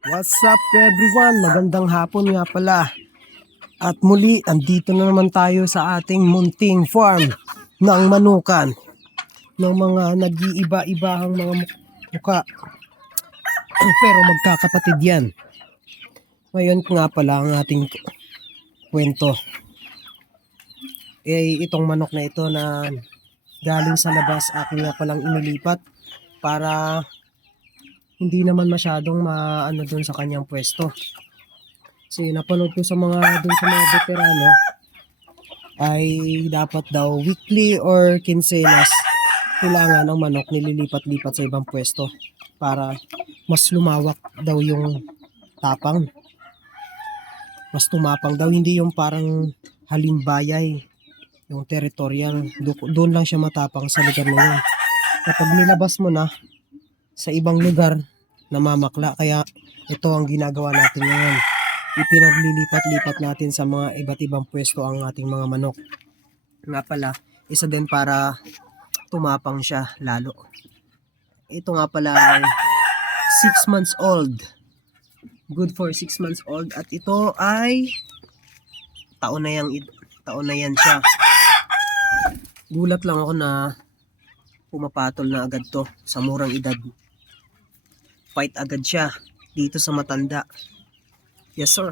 What's up everyone? Magandang hapon nga pala. At muli, andito na naman tayo sa ating munting farm ng manukan ng mga nag-iiba-ibahang mga mu- muka. Pero magkakapatid yan. Ngayon nga pala ang ating kwento. Eh, itong manok na ito na galing sa labas aking nga palang inilipat para hindi naman masyadong maano doon sa kanyang pwesto. Kasi napanood ko sa mga doon sa mga veterano ay dapat daw weekly or quincenas kailangan ng manok nililipat-lipat sa ibang pwesto para mas lumawak daw yung tapang. Mas tumapang daw, hindi yung parang halimbayay, yung territorial. Do- doon lang siya matapang sa lugar na yun. Kapag nilabas mo na, sa ibang lugar namamakla. Kaya ito ang ginagawa natin ngayon. Ipinaglilipat-lipat natin sa mga iba't ibang pwesto ang ating mga manok. Nga pala, isa din para tumapang siya lalo. Ito nga pala ay 6 months old. Good for 6 months old. At ito ay taon na yang taon na yan siya. Gulat lang ako na pumapatol na agad to sa murang edad fight agad siya dito sa matanda. Yes, sir.